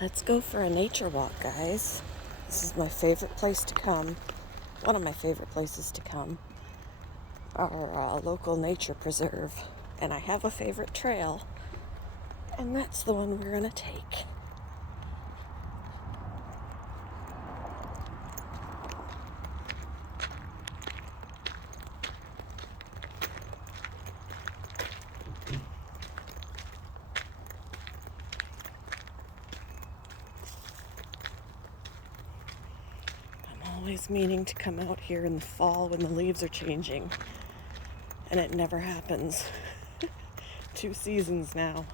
Let's go for a nature walk, guys. This is my favorite place to come. One of my favorite places to come. Our local nature preserve. And I have a favorite trail. And that's the one we're going to take. Always meaning to come out here in the fall when the leaves are changing, and it never happens. 2 seasons now.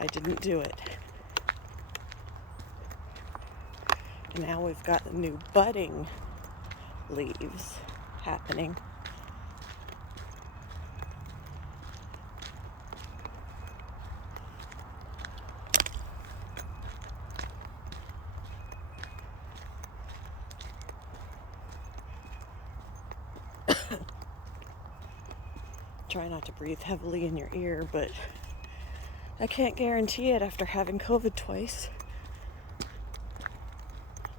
I didn't do it. And now we've got the new budding leaves happening. Try not to breathe heavily in your ear, but I can't guarantee it after having COVID twice.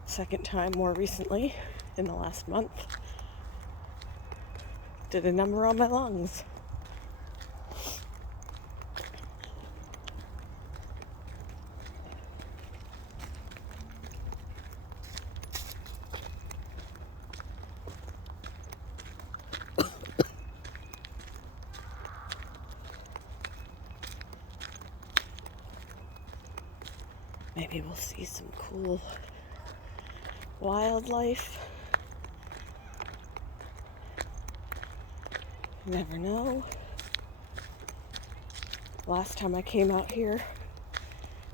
Second time more recently in the last month. Did a number on my lungs. Maybe we'll see some cool wildlife. You never know. Last time I came out here,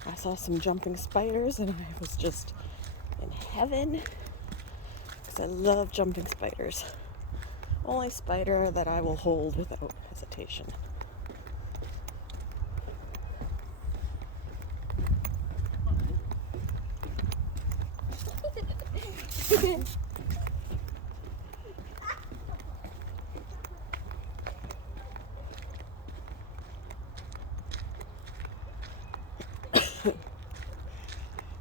I saw some jumping spiders and I was just in heaven because I love jumping spiders. Only spider that I will hold without hesitation.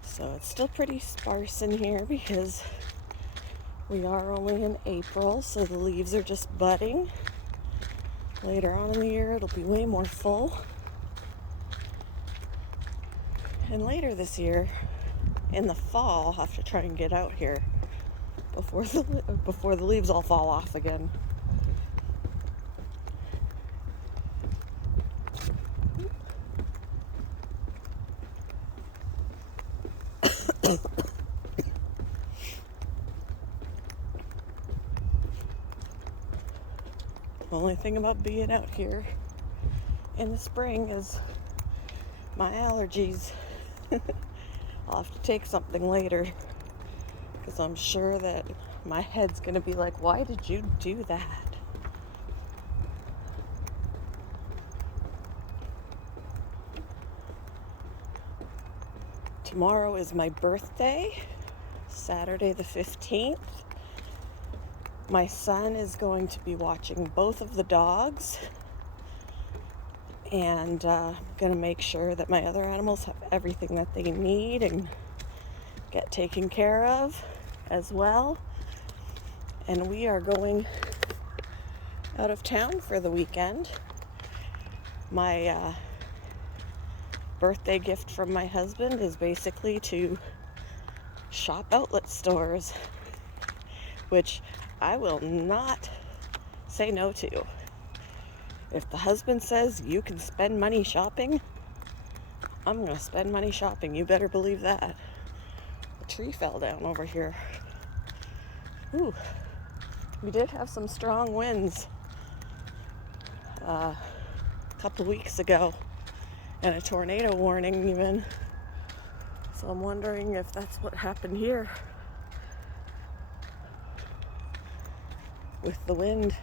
So it's still pretty sparse in here because we are only in April, so the leaves are just budding. Later on in the year, it'll be way more full. And later this year, in the fall, I'll have to try and get out here before the leaves all fall off again. The only thing about being out here in the spring is my allergies. I'll have to take something later because I'm sure that my head's going to be like, why did you do that? Tomorrow is my birthday, Saturday the 15th. My son is going to be watching both of the dogs, and I'm going to make sure that my other animals have everything that they need and get taken care of as well. And we are going out of town for the weekend. My birthday gift from my husband is basically to shop outlet stores, which I will not say no to. If the husband says you can spend money shopping, I'm going to spend money shopping. You better believe that. A tree fell down over here. Ooh, we did have some strong winds a couple weeks ago, and a tornado warning even. So I'm wondering if that's what happened here with the wind.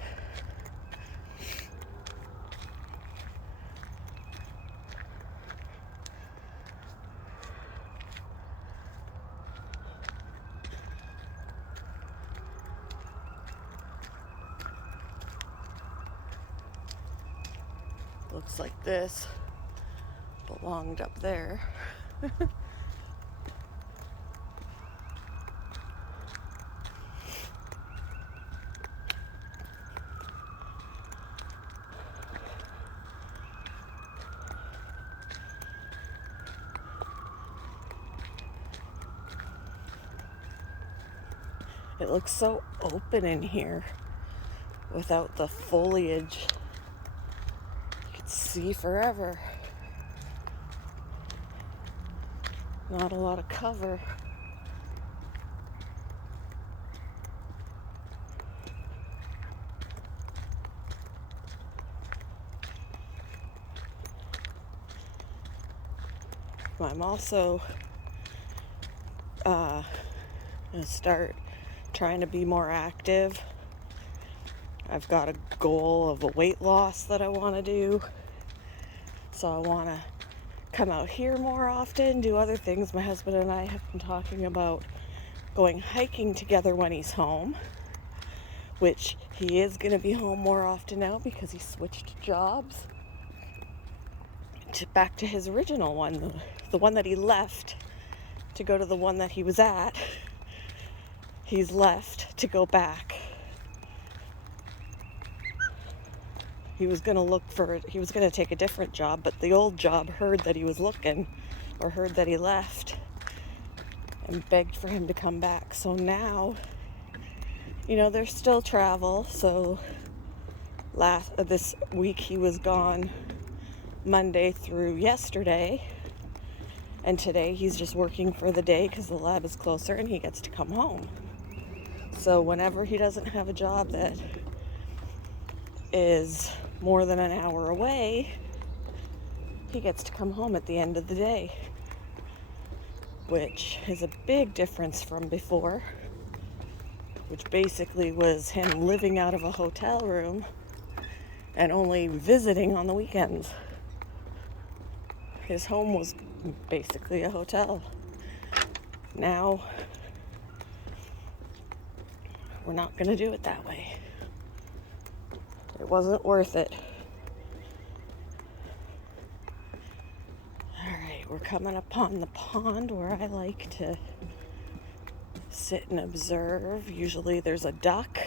Looks like this belonged up there. It looks so open in here without the foliage. You could see forever. Not a lot of cover. I'm also going to start trying to be more active. I've got a goal of a weight loss that I want to do. So I want to come out here more often, do other things. My husband and I have been talking about going hiking together when he's home, which he is going to be home more often now because he switched jobs back to his original one, the one that he left to go to the one that he was at. He's left to go back. He was going to take a different job, but the old job heard that he was looking, or heard that he left, and begged for him to come back. So now, there's still travel. So this week he was gone Monday through yesterday, and today he's just working for the day because the lab is closer and he gets to come home. So whenever he doesn't have a job that is more than an hour away, he gets to come home at the end of the day, which is a big difference from before, which basically was him living out of a hotel room and only visiting on the weekends. His home was basically a hotel. Now, we're not going to do it that way. It wasn't worth it. Alright, we're coming upon the pond where I like to sit and observe. Usually there's a duck,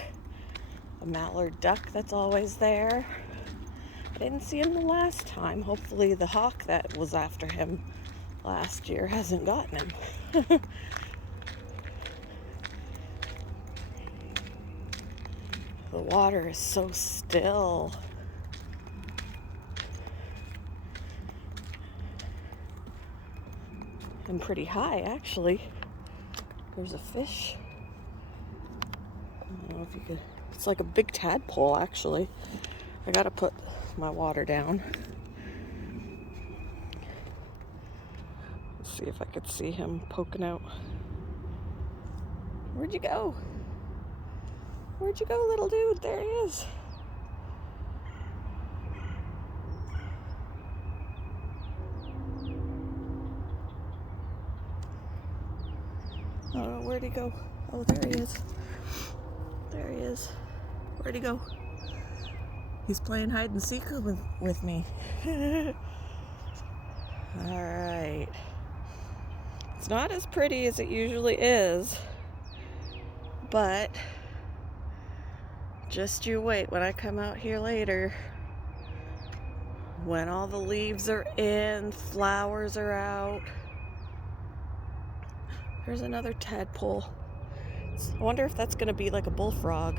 a mallard duck that's always there. I didn't see him the last time. Hopefully the hawk that was after him last year hasn't gotten him. The water is so still. And pretty high, actually. There's a fish. I don't know if you could... It's like a big tadpole, actually. I gotta put my water down. Let's see if I could see him poking out. Where'd you go? Where'd you go, little dude? There he is. Oh, where'd he go? Oh, there he is. There he is. Where'd he go? He's playing hide and seek with me. Alright. It's not as pretty as it usually is, but just you wait when I come out here later. When all the leaves are in, flowers are out. There's another tadpole. I wonder if that's going to be like a bullfrog.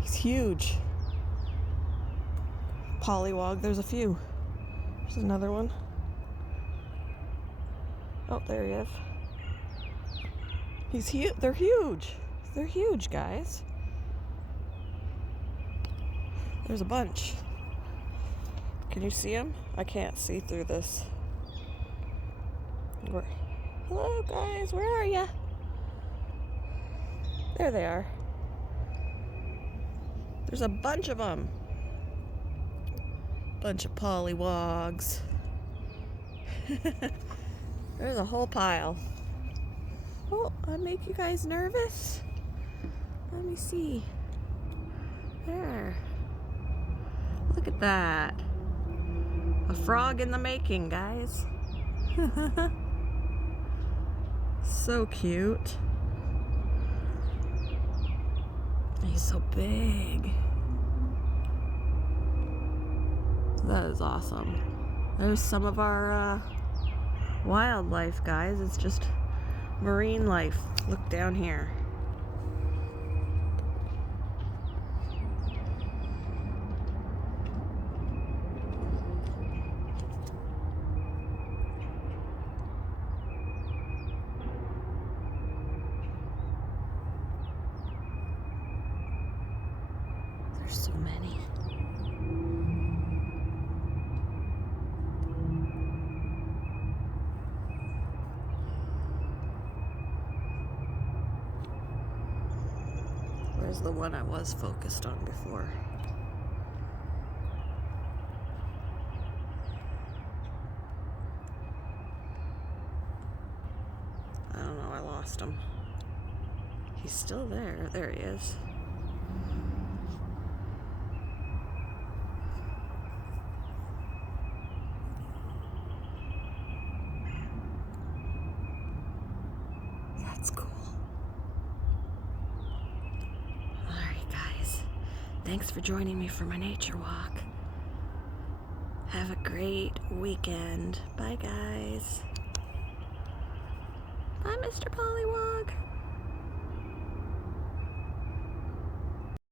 He's huge. Pollywog, there's a few. There's another one. Oh, there he is. He's huge. They're huge. They're huge, guys. There's a bunch. Can you see them? I can't see through this. Hello, guys. Where are you? There they are. There's a bunch of them. Bunch of pollywogs. There's a whole pile. Oh, I make you guys nervous? Let me see. There. Look at that. A frog in the making, guys. So cute. He's so big. That is awesome. There's some of our wildlife, guys. It's just marine life. Look down here. There's so many. Where's the one I was focused on before? I don't know, I lost him. He's still there. There he is. That's cool. Alright, guys. Thanks for joining me for my nature walk. Have a great weekend. Bye, guys. Bye, Mr. Pollywog.